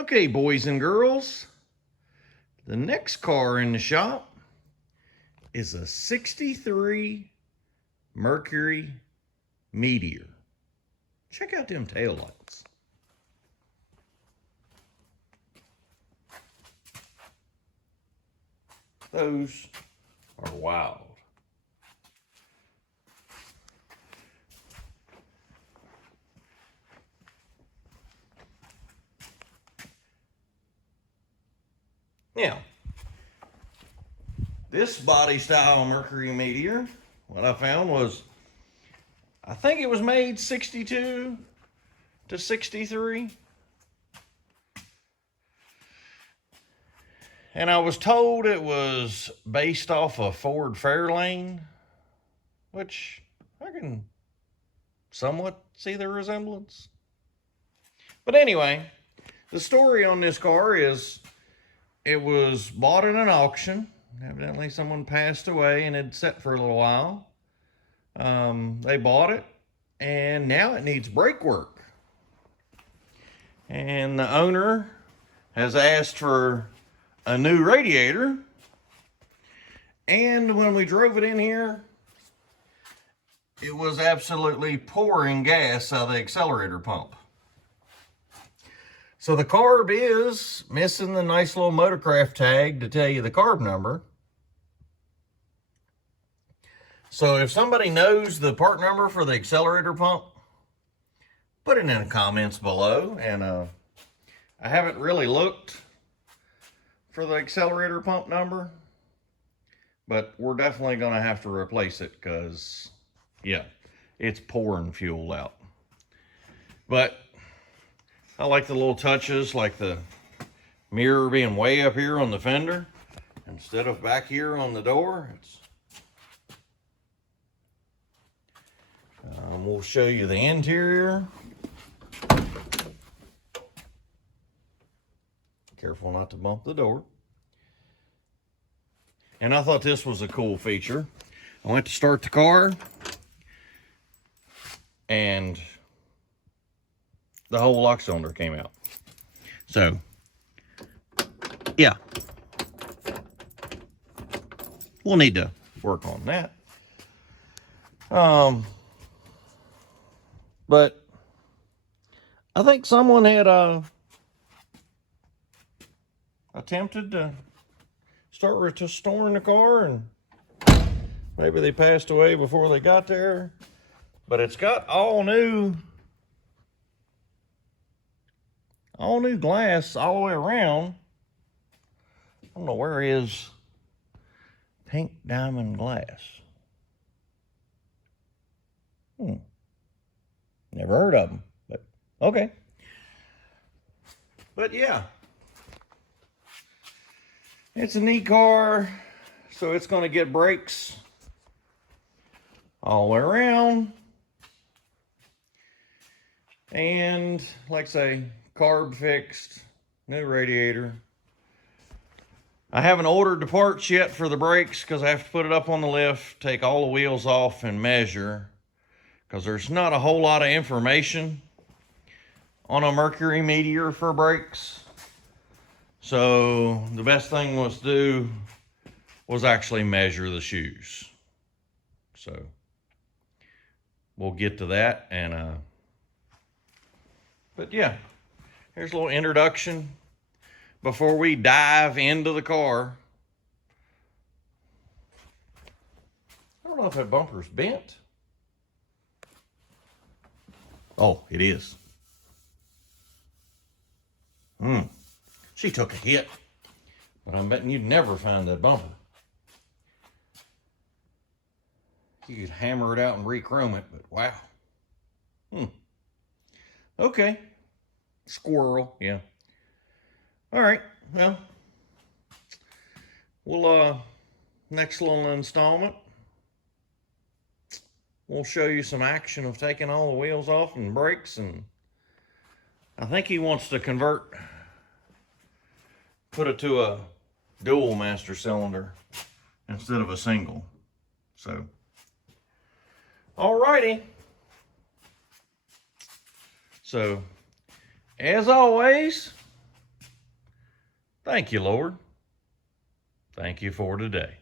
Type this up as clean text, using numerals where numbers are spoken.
Okay, boys and girls, the next car in the shop is a 63 Mercury Meteor. Check out them taillights. Those are wild. Now, this body style Mercury Meteor, what I found was, I think it was made 62 to 63. And I was told it was based off a Ford Fairlane, which I can somewhat see the resemblance. But anyway, the story on this car is it was bought in an auction. Evidently someone passed away and had sat for a little while. They bought it and now it needs brake work. And the owner has asked for a new radiator. And when we drove it in here, it was absolutely pouring gas out of the accelerator pump. So the carb is missing the nice little Motorcraft tag to tell you the carb number. So if somebody knows the part number for the accelerator pump, put it in the comments below. And I haven't really looked for the accelerator pump number, but we're definitely going to have to replace it because, yeah, it's pouring fuel out. But I like the little touches, like the mirror being way up here on the fender instead of back here on the door. We'll show you the interior. Careful not to bump the door. And I thought this was a cool feature. I went to start the car and the whole lock cylinder came out. So, yeah. We'll need to work on that. But I think someone had attempted to start restoring the car, and maybe they passed away before they got there. But it's got all new glass all the way around. I don't know where is pink diamond glass. Never heard of them, but okay. But yeah, it's a neat car. So it's going to get brakes all the way around. And like I say, carb fixed, new radiator. I haven't ordered the parts yet for the brakes because I have to put it up on the lift, take all the wheels off and measure, because there's not a whole lot of information on a Mercury Meteor for brakes. So the best thing was to do was actually measure the shoes. So we'll get to that. And but yeah, here's a little introduction before we dive into the car. I don't know if that bumper's bent. Oh, it is. She took a hit, but I'm betting you'd never find that bumper. You could hammer it out and re-chrome it, but wow. Okay. Squirrel, yeah. All right, well, we'll, next little installment, we'll show you some action of taking all the wheels off and brakes. And I think he wants to put it to a dual master cylinder instead of a single. So, alrighty. So, as always, Thank you, Lord. Thank you for today.